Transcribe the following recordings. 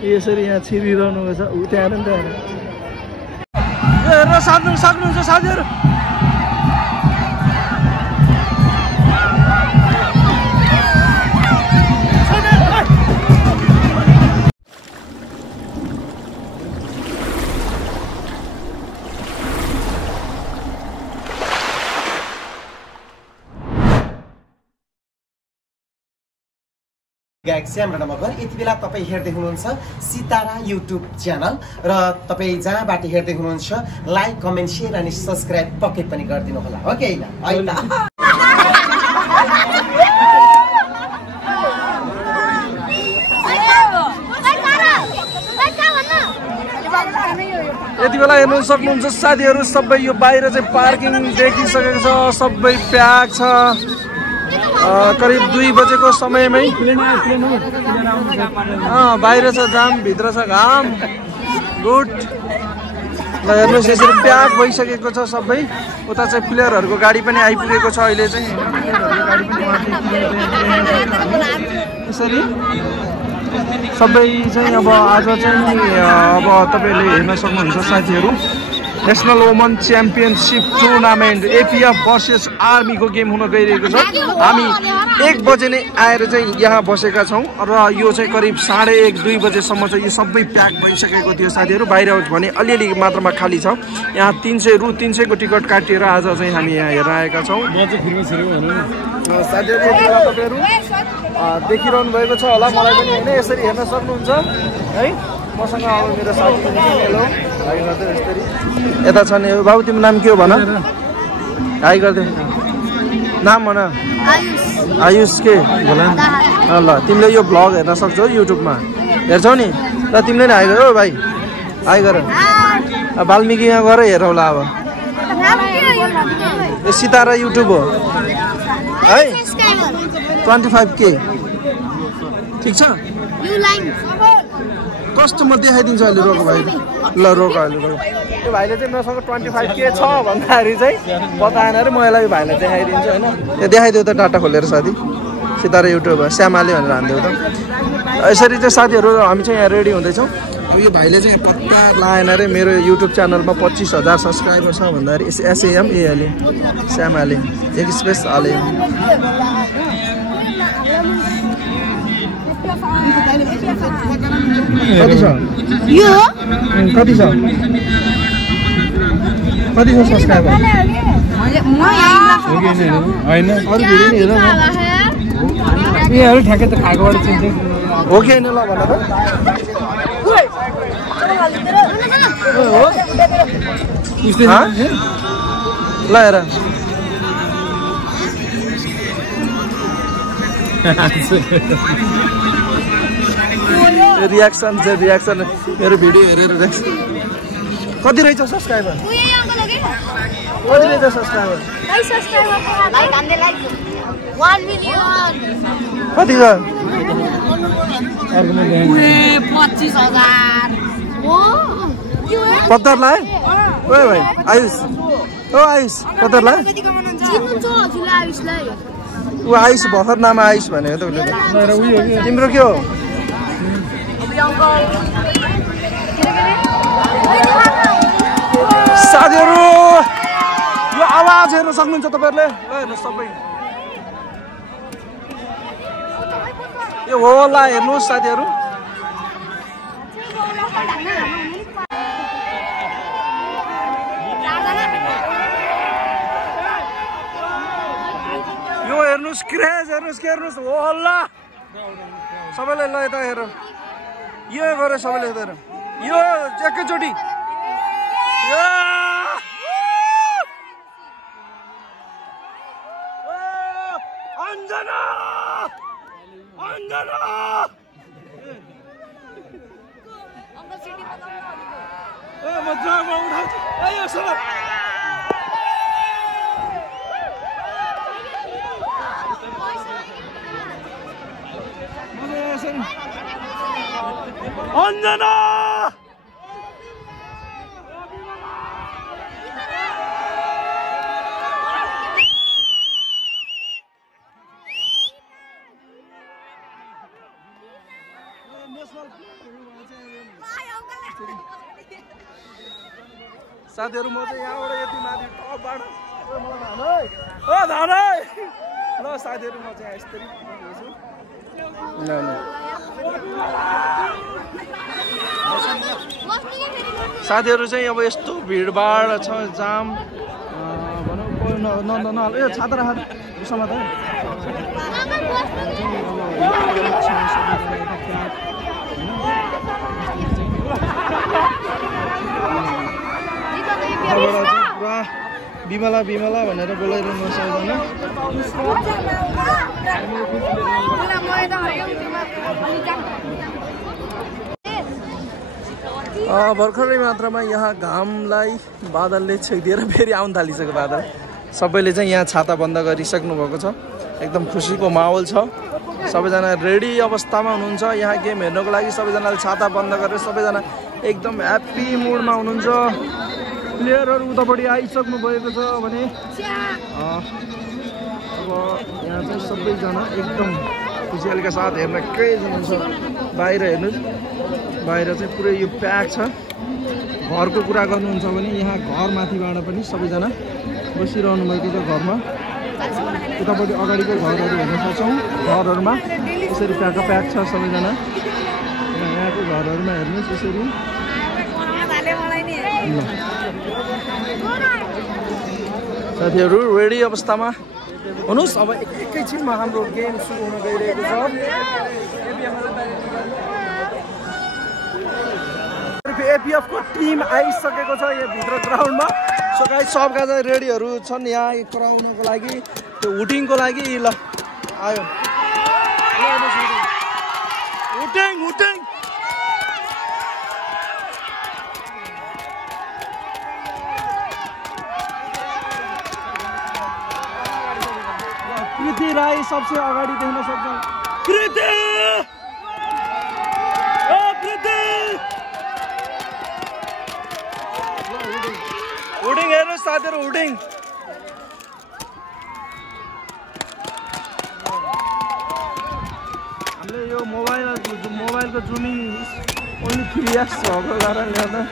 यसरी यहाँ छिरिरहनु छ उ त्यहाँ नि त्यहाँ हेर्न सक्नुहुन्छ साथीहरू गायक श्याम राणा मगर यति बेला तपाईँ हेर्दै हुनुहुन्छ सितारा युट्युब च्यानल र तपाईँ जहाँबाट हेर्दै हुनुहुन्छ लाइक कमेन्ट सेयर अनि सब्स्क्राइब पक्कै पनि गरिदिनु होला हो कि हैन यति बेला हेर्नु सक्नुहुन्छ साथीहरू सबै यो बाहिर चाहिँ पार्किङ देखिसकेको छ सबै प्याक छ करिब 2 बजेको समयमै बाहिर छ जाम भित्र छ घाम गुड ल हेर्नुहोस् यसरी प्याक भइसकेको छ सबै उता चाहिँ प्लेयरहरूको गाडी पनि आइपुगेको छ अहिले चाहिँ यसरी सबै चाहिँ अब आज चाहिँ अब तपाईँले हेर्न सक्नुहुन्छ साथीहरू national woman championship tournament APF versus आर्मीको गेम हुन गइरहेको छ हामी 1 बजे नै आएर चाहिँ यहाँ बसेका छौँ र यो चाहिँ करिब 1:30-2 बजेसम्म चाहिँ यो सबै प्याक भइसकेको थियो साथीहरू बाहिर भने अलिअलि मात्रामा खाली छ यहाँ 300 रु 300 को टिकट काटिएर आज चाहिँ हामी यहाँ हेर्न आएका छौँ साथीहरू तपाईँहरू देखिरहनु भएको छ होला मलाई पनि होइन यसरी हेर्न सक्नुहुन्छ है मसँग अब मेरो साथी हेलो हाई गर्दै यसरी यता छ नि बाबु तिम्रो नाम के हो भन हाई गर्दै नाम भन आयुष के बोला ल तिमीले यो भ्लग हेर्न सक्छौ युट्युबमा हेर्छौ नि ल तिमीले नि हाई गर ओ भाइ हाई गर वाल्मिकी यहाँ गएर हेर होला अब यो सितारा युट्युब हो है 25K ठिक छ कस्तो म देखाइदिन्छु अहिले रोक भाइ ल रोक अहिले रोक त्यो भाइले चाहिँ मसँग 25K छ भन्दाखेरि चाहिँ बताएन अरे म यसलाई भाइलाई देखाइदिन्छु होइन यो देखाइदेऊ त डाटा खोलेर साथी सितारा युट्युब श्यामाले भनेर हान्देऊ त यसरी चाहिँ साथीहरू हामी चाहिँ यहाँ रेडी हुँदैछौँ यो भाइले चाहिँ पत्ता लाएन अरे मेरो युट्युब च्यानलमा 25,000 सब्सक्राइबर छ भन्दाखेरि SAM एले श्यामाले एक स्पेस हाले कति छ यो कति छ सब्स्क्राइबर हैन अरु भिडियो नि हेर न यहरू ठ्याक्कै त खाएको चिन्छ हो कि हैन ल भन त हो ल हेर रियाक्सन मेरो भिडियो हेरेर रियाक्सन कति रहेछ सब्स्क्राइबर कति रहेछ सब्स्क्राइबर कति छ 25,000 पत्तर लाए ओए भाइ आयुष ओ आयुष पत्तर लाए ऊ आयुष भर्खर नाम आयुष भनेको त उसले तिम्रो के हो साथीहरू यो आवाज हेर्न सक्नुहुन्छ तपाईहरुले ल हेर्नु सबै यो होला हेर्नुस् साथीहरू यो हेर्नुस् क्रेज हेर्नुस् के हेर्नुस् होला सबैले ल यता हेर यो गरे सबैले हेर यो एकैचोटी अन्जना अन्जना म जामा उठाउँछु यो सब अन्जना इमोसनल साथीहरू म चाहिँ यहाँबाट यति माथि टपबाट धान ल साथीहरू म चाहिँ यसरी छु साथीहरू चाहिँ अब यस्तो भिडभाड छ जाम भनौँ नहाल ए छाता राख समात पुरा बिमला बिमला भनेर बोलाइरहनु सबैजना भर्खरै मात्रामा यहाँ घामलाई बादलले छेकिदिएर फेरि आउन थालिसक्यो बादल सबैले चाहिँ यहाँ छाता बन्द गरिसक्नु भएको छ एकदम खुसीको माहौल छ सबैजना रेडी अवस्थामा हुनुहुन्छ यहाँ गेम हेर्नको लागि सबैजनाले छाता बन्द गरेर सबैजना एकदम ह्याप्पी मुडमा हुनुहुन्छ प्लेयरहरू उतापट्टि आइसक्नु भएको छ भने अब यहाँ चाहिँ सबैजना एकदम खुसियालीका साथ हेर्न क्रेज हुनुहुन्छ बाहिर हेर्नुहोस् बाहिर चाहिँ पुरै यो प्याक छ घरको कुरा गर्नुहुन्छ भने यहाँ घरमाथिबाट पनि सबैजना बसिरहनु भएको छ घरमा उतापट्टि अगाडिको घरहरू हेर्न सक्छौँ घरहरूमा यसरी प्याक छ सबैजना यहाँको घरहरूमा हेर्नुहोस् यसरी साथीहरू रेडी अवस्थामा हुनुहोस् अब एकैछिनमा हाम्रो गेम सुरु हुन गइरहेको छ एपिएफ को टिम आइसकेको छ यहाँ भित्र ग्राउन्डमा सो गाइस सबका चाहिँ रेडीहरू छन् यहाँ कराउनको लागि त्यो हुटिङको लागि ल आयो हुटिङ हुटिङ कृति राई सबसे अगाडि देख्न सक्छौँ कृति हुटिङ हेर्नुहोस् साथीहरू हुटिङ हामीले यो मोबाइलको जुमिङ ओन्ली 3 इयर्स भएको कारणले गर्दा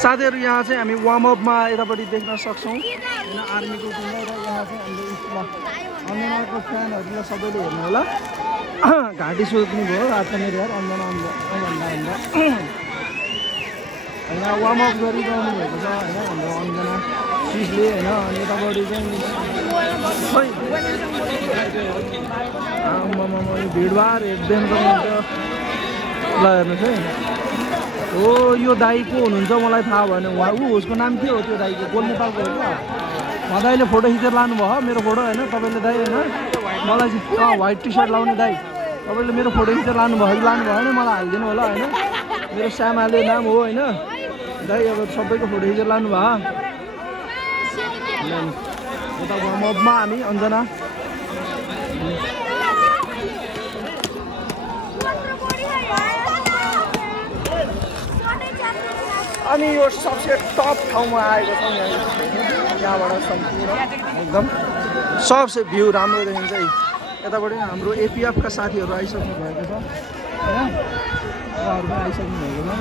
साथीहरू यहाँ चाहिँ हामी वार्मअपमा यतापट्टि देख्न सक्छौँ होइन आर्मीको टिम र यहाँ चाहिँ हाम्रो अञ्जनाको फ्यानहरूलाई सबैले हेर्नु होला घाँटी सोध्नु भयो आज मेरो यार अञ्जना यहाँ वार्मअप गरिरहनु भएको छ होइन हाम्रो अञ्जना सिसले होइन अनि यतापट्टि चाहिँ भिडभाड हेर्दैन सक्नुहुन्छ ल हेर्नुहोस् है हो यो दाई को हुनुहुन्छ मलाई थाहा भएन उहाँ उसको नाम के हो त्यो दाईको गोल नेपालको हो क्या उहाँ दाईले फोटो खिचेर लानुभयो मेरो फोटो होइन तपाईँले दाई होइन मलाई चाहिँ व्हाइट टी सर्ट लाउने दाई तपाईँले मेरो फोटो खिचेर लानुभयो होइन मलाई हालिदिनु होला होइन मेरो श्यामाले नाम हो होइन दाई अब सबैको फोटो खिचेर लानुभयो यता वार्मअपमा हामी अञ्जना अनि यो सबसे टप ठाउँमा आएको छौँ यहाँबाट सम्पूर्ण एकदम सबसे भ्यू राम्रो देखिन्छ यताबाट हाम्रो एपिएफका साथीहरू आइसक्नु भएको छ होइन उहाँहरू पनि आइसक्नु भएको छ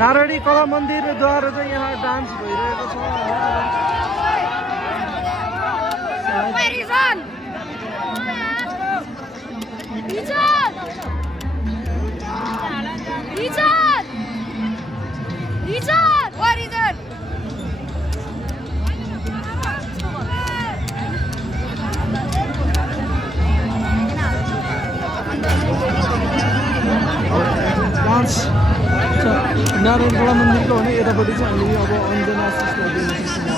नारायणी कला मन्दिरद्वारा चाहिँ यहाँ डान्स भइरहेको छ डान्स नारायण कला मन्दिरको भने यतापट्टि चाहिँ हामीले अब अञ्जना सिसलाई दिनु सक्छौँ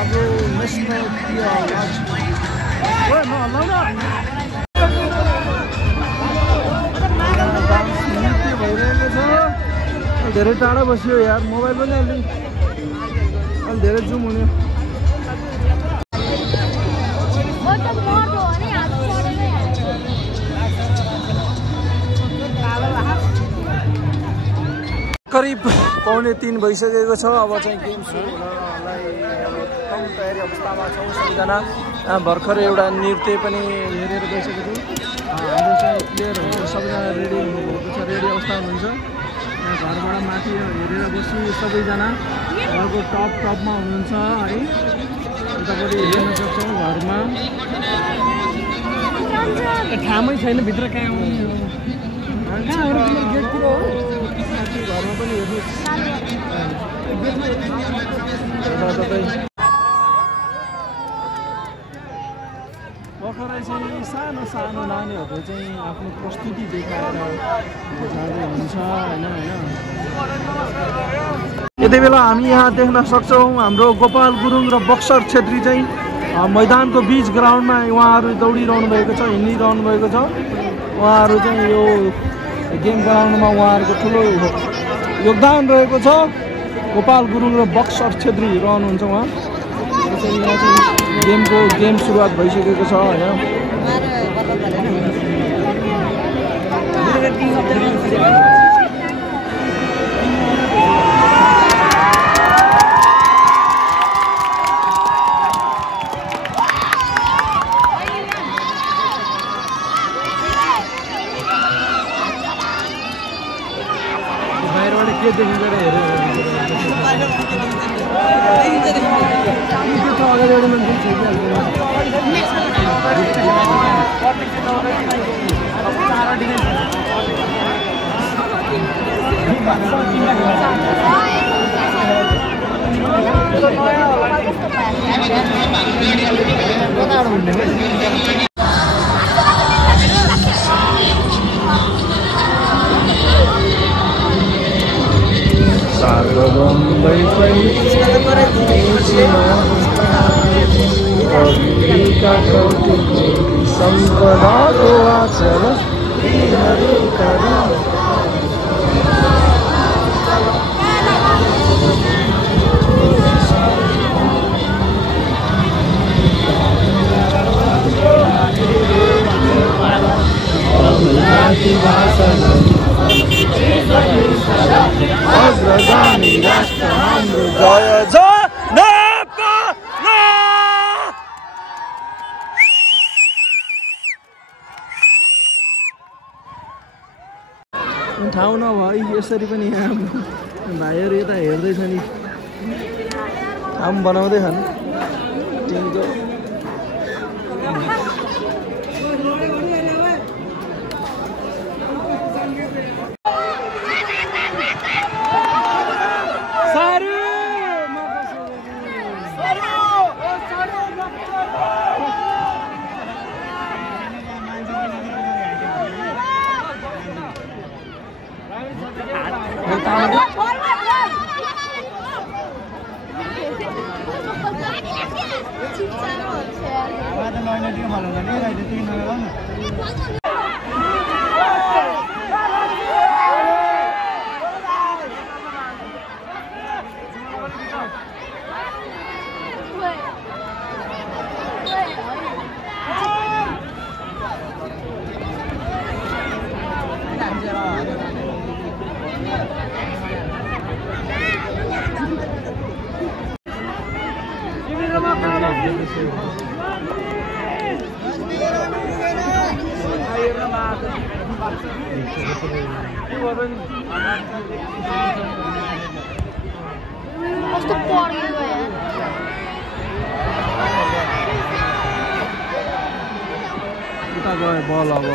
अब नेसनल धेरै टाढा बस्यो यार मोबाइल पनि अलि धेरै जुम हुने करिब 2:45 भइसकेको छ। अब चाहिँ गेम सुरु हुनलाई अब एकदम तयारी अवस्थामा छौँ सबैजना। भर्खर एउटा नृत्य पनि हेरेर गइसकेको छु। हाम्रो चाहिँ प्लेयरहरू सबैजना रेडी हुनुभएको छ, रेडी अवस्था हुनुहुन्छ। घरबाट माथि हेरेर बस्छु सबैजना घरको टपमा हुनुहुन्छ है। उतापट्टि हेर्न सक्छौँ घरमा ठामै छैन भित्र कहाँ आउने गेटतिर हो। घरमा पनि हेर्नुहोस् भर्खरै चाहिँ सानो सानो नानीहरूले चाहिँ आफ्नो प्रस्तुति देखाएर जाँदै हुन्छ होइन। यति बेला हामी यहाँ देख्न सक्छौँ हाम्रो गोपाल गुरुङ र बक्सर छेत्री चाहिँ मैदानको बीच ग्राउन्डमा उहाँहरू दौडिरहनु भएको छ, हिँडिरहनु भएको छ। उहाँहरू चाहिँ यो गेम गराउनुमा उहाँहरूको ठुलो योगदान रहेको छ। गोपाल गुरुङ र बक्सर छेत्री रहनुहुन्छ उहाँ। त्यसरी यहाँ चाहिँ गेम सुरुवात भइसकेको छ होइन। बाहिरबाट के देखिन्छ र हेरेर अगाडि मान्छे सम्पदाको आचल अग्रगामी राष्ट्र हाम्रो जय जय नेपाल। ठाउँ नभए यसरी पनि यहाँ भाइहरू यता हेर्दैछ नि, ठाउँ बनाउँदैछन् टिनको। कस्तो पढ्यो यार। उता गयो बल अब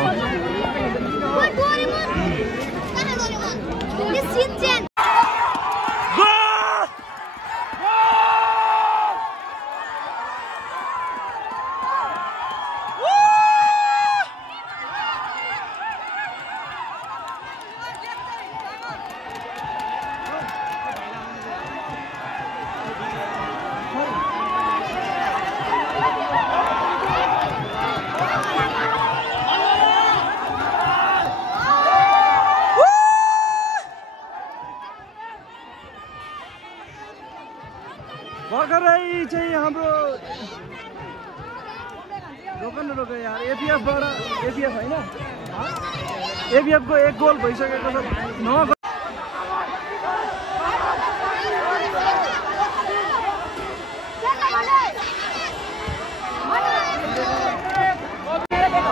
भर्खरै चाहिँ हाम्रो रोक यार एपिएफबाट एपिएफ होइन एपिएफको 1 गोल भइसकेको छ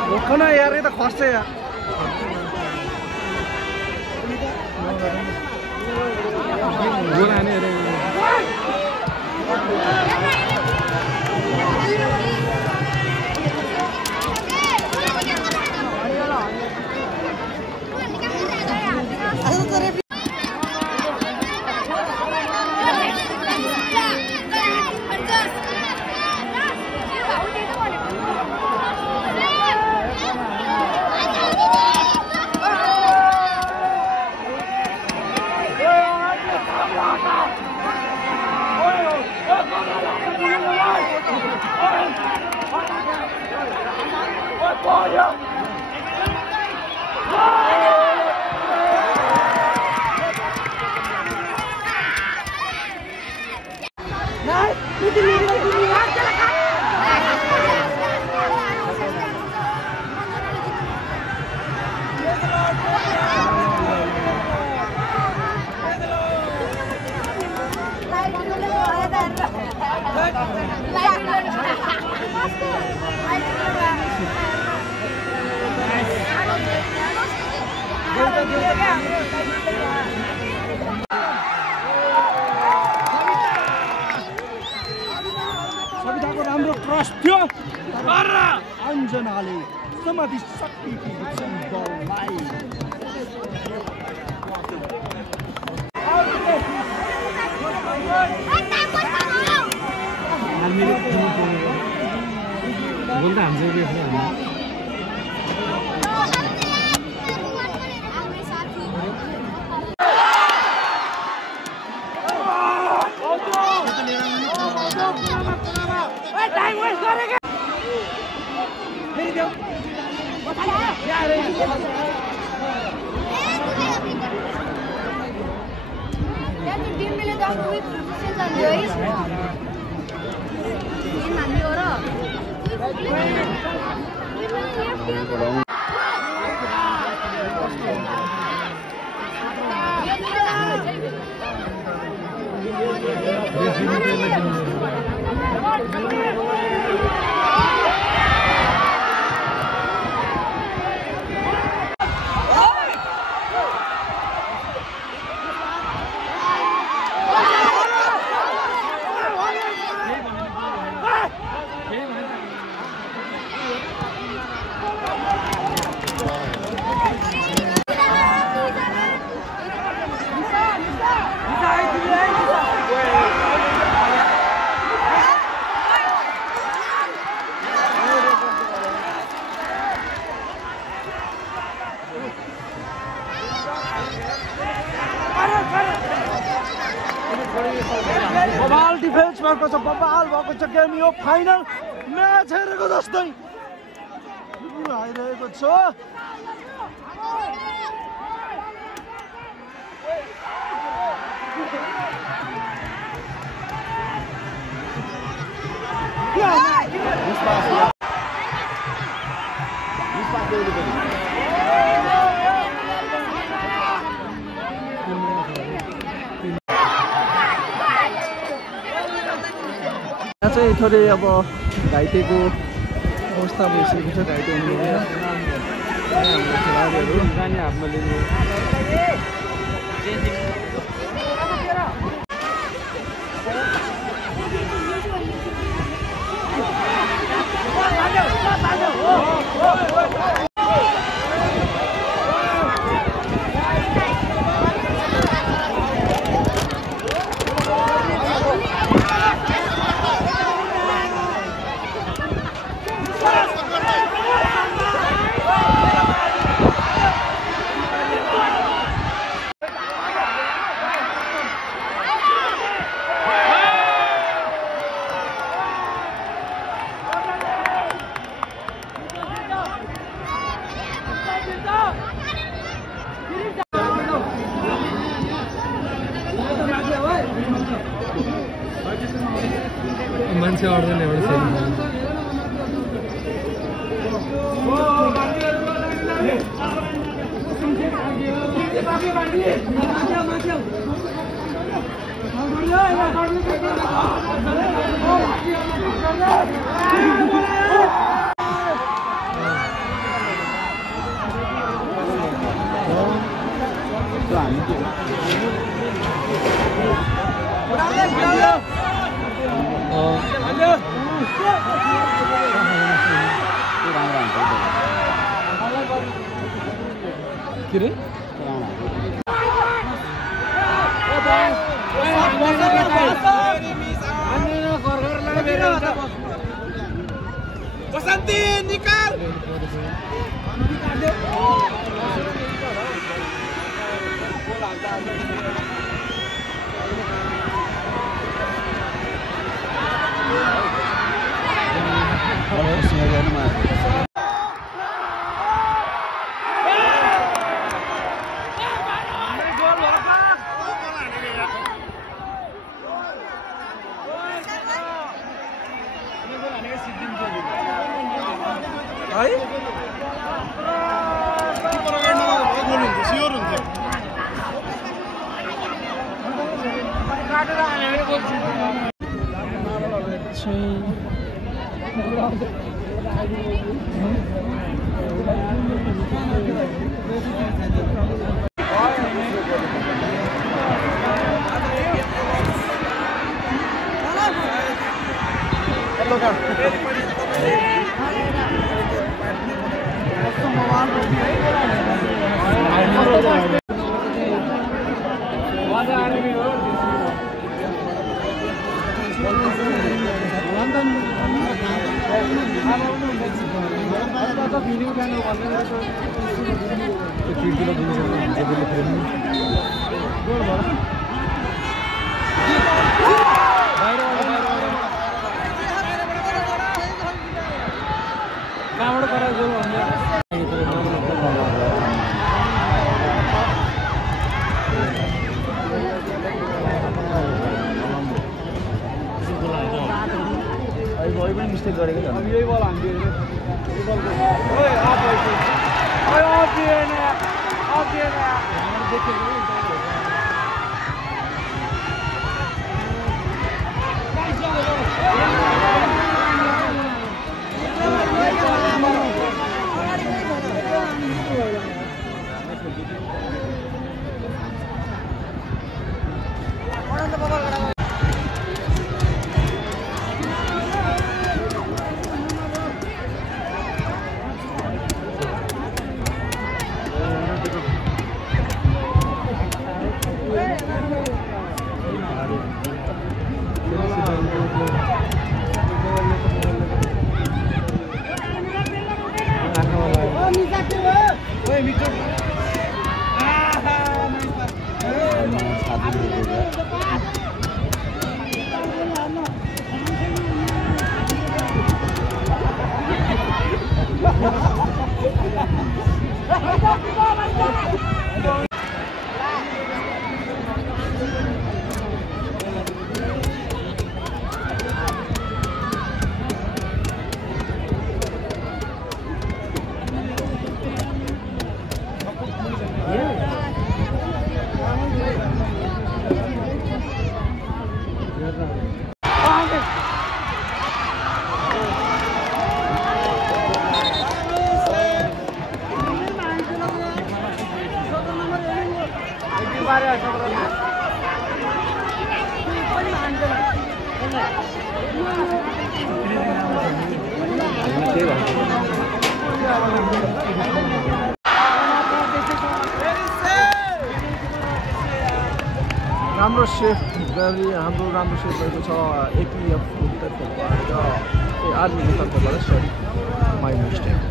भोखन यार ये त खर्च यार गोल हाने अरे संविधानको राम्रो क्रस थियो तर अन्जनाले समाधि शक्तिकी बललाई बोल्दा हान्छ बबाल डिफेन्स भएको छ बबाल भएको छ गेम यो फाइनल म्याच हेरेको जस्तै आइरहेको छ चाहिँ थोरै अब घाइतेको अवस्था भइसकेको छ घाइते हुनुहुन्छ हाम्रो खेलाडीहरू जाने हातमा लिनु मान्छे अड्दैन एउटा सेलिङ के रे बसन्ती निकाल राम्रो सेफ गरी हाम्रो राम्रो सेफ भएको छ एपिएफको तर्फबाट आर्मीको तर्फबाट सरी माई मिस्टेक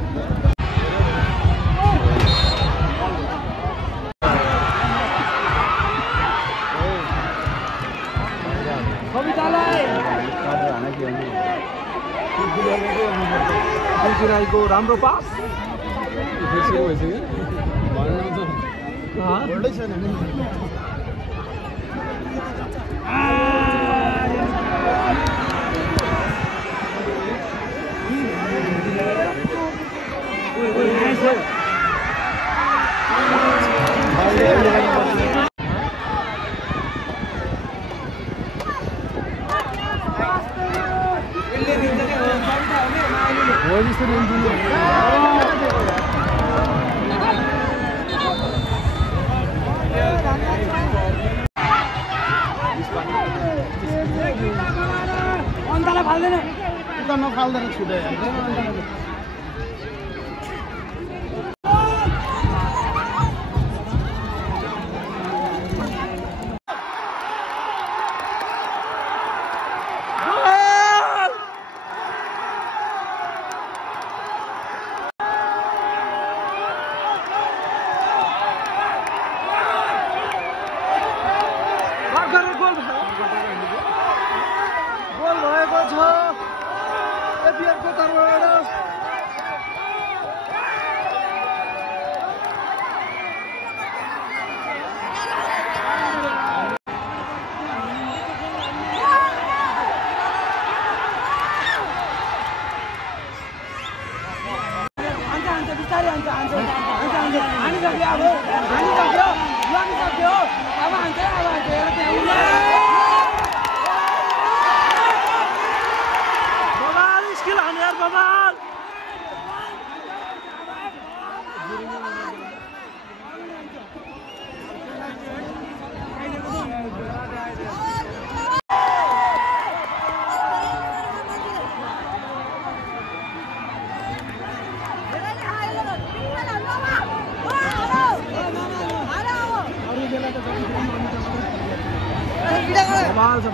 को राम्रो पास अन्तालाई फाल्दैन उता नफाल्दैन छुट्दै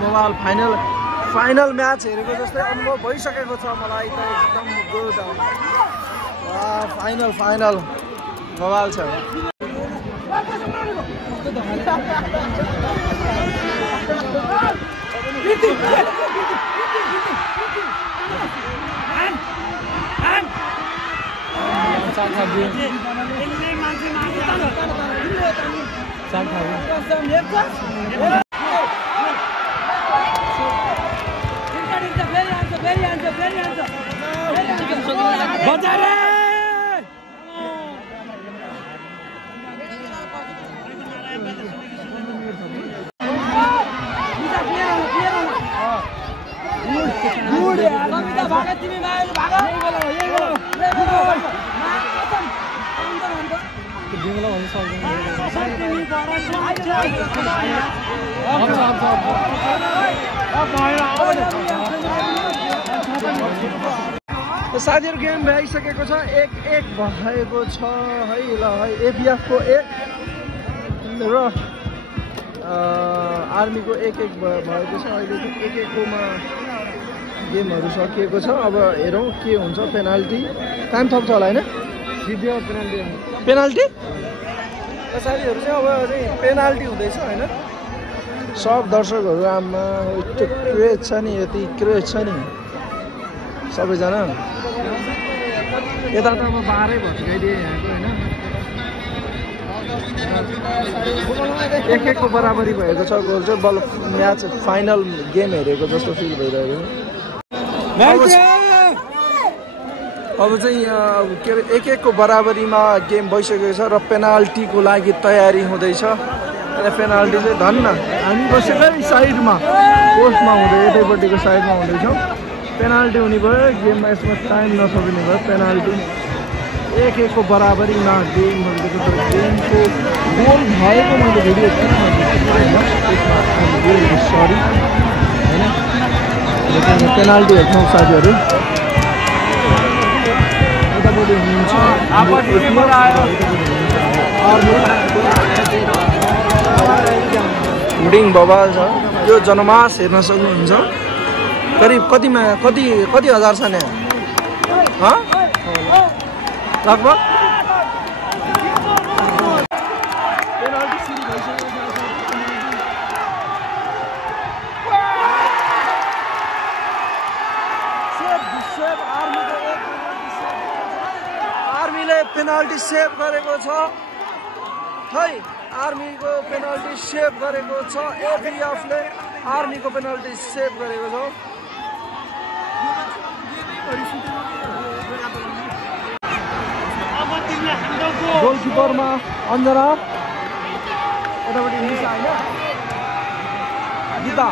बवाल फाइनल म्याच हेरेको जस्तै अनुभव भइसकेको छ मलाई त एकदम गुड फाइनल बवाल छ साथीहरु गेम भइसकेको छ 1-1 भएको छ है ल है एफिएफ को 1 र आर्मी को 1-1 भएको छ अहिले 1-1 कोमा गेमहरु सकिएको छ अब हेरौं के हुन्छ पेनाल्टी टाइम थप्छ होला हैन सिधै पेनाल्टी साथीहरु चाहिँ अब चाहिँ पेनाल्टी हुँदैछ हैन सब दर्शकहरु आमा यति क्रेज छ नि यति क्रेज छ नि सबैजना यता त म बाह्रै भत्काइदिएँ यहाँको हैन 1-1 को बराबरी भएको छ गोल चाहिँ बल म्याच फाइनल गेम हेरेको जस्तो फिल भइरहेको अब चाहिँ के अरे 1-1 को बराबरीमा गेम भइसकेको छ र पेनाल्टीको लागि तयारी हुँदैछ अनि पेनाल्टी चाहिँ धन्न हामी बसेकै साइडमा पोस्टमा हुँदै यतैपट्टिको साइडमा हुँदैछौँ पेनाल्टी हुने भयो गेममा यसमा टाइम नसकिने भयो पेनाल्टी 1-1 को बराबरीमा गेम भनेको तर गेमको गोल भएको मैले भिडियो सरी हैन पेनाल्टी हेर्छौँ साथीहरु यतापट्टि हुनुहुन्छ हुडिङ बबाल छ यो जनमास हेर्न सक्नुहुन्छ करिब कति हजार छ नि लगभग पेनाल्टी सुरु भइसकेको छ आर्मीले पेनाल्टी सेभ गरेको छ है आर्मीको पेनाल्टी सेभ गरेको छ एफिएफले आर्मीको पेनाल्टी सेभ गरेको छ गोलकिपरमा अन्जना यतापट्टि निसा हैन गीता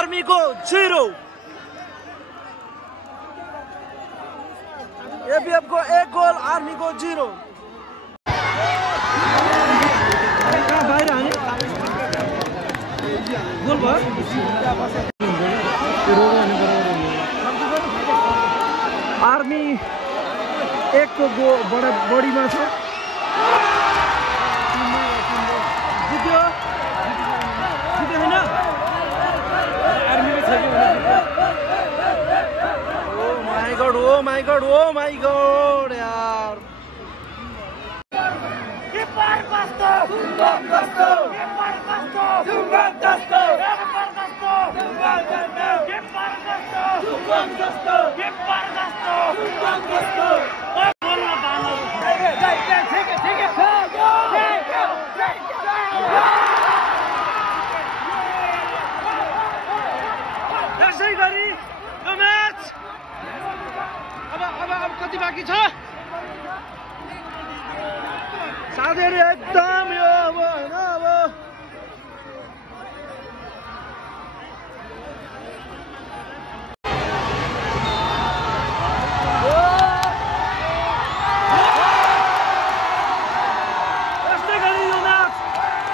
आर्मी को 0। एबीएफ को 1 गोल, आर्मी को 0। बाहिर हाने गोल भयो। आर्मी 1 को बढीमा छ। जित्यो हैन? Oh my god यार। यसै गरी यो म्याच अब कति बाँकी छ साथीहरु? एकदम यो अब हैन अब यस्तै गरी यो म्याच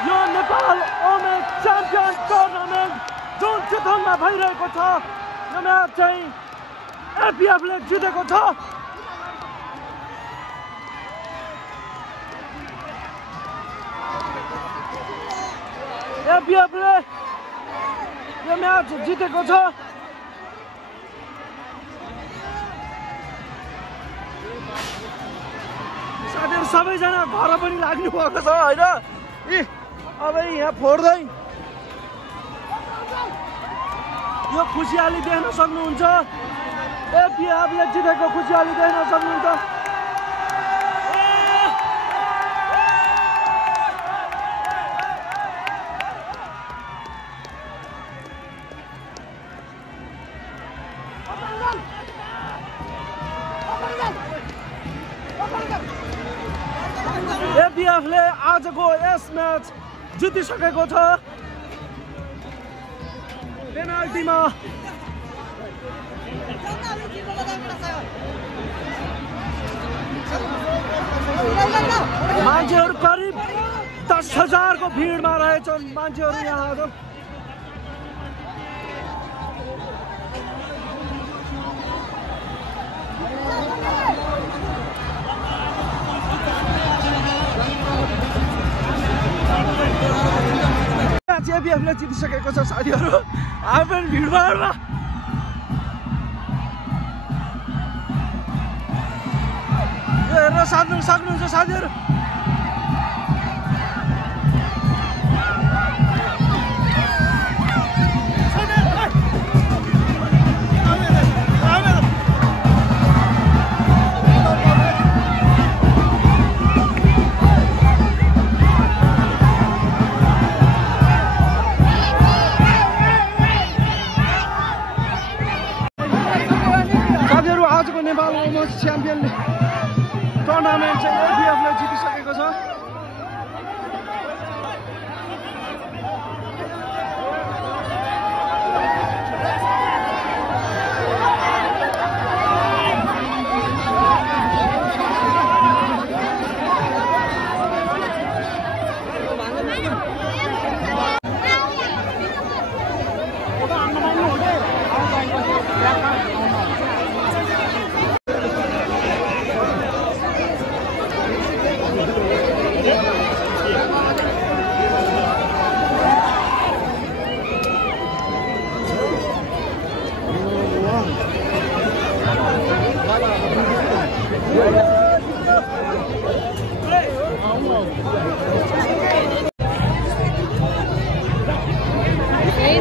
यो नेपाल ओमेन च्याम्पियन टुर्नामेन्ट जुन चितवनमा भइरहेको छ यो म्याच चाहिँ एबीएफले जितेको छ। एबीएफले यो म्याच जितेको छ। साथीहरु सबैजना घर पनि लाग्नु भएको छ हैन? अब यहाँ फोड्दै यो खुसियाली देख्न सक्नुहुन्छ। एबीएफले जितेको खुसियाली देख्न सक्नुहुन्छ। एबीएफले आजको यस म्याच जितिसकेको छ। पेनाल्टीमा मान्छेहरू करिब 10,000 को भिडमा रहेछन् मान्छेहरू यहाँ। एबीएफले जितिसकेको छ साथीहरु। हामी पनि भिडभाडमा हेर्न सक्नुहुन्छ साथीहरु। आजको नेपाल ओमेन च्याम्पियन टुर्नामेन्ट चाहिँ एबीएफले जितिसकेको छ। Hey,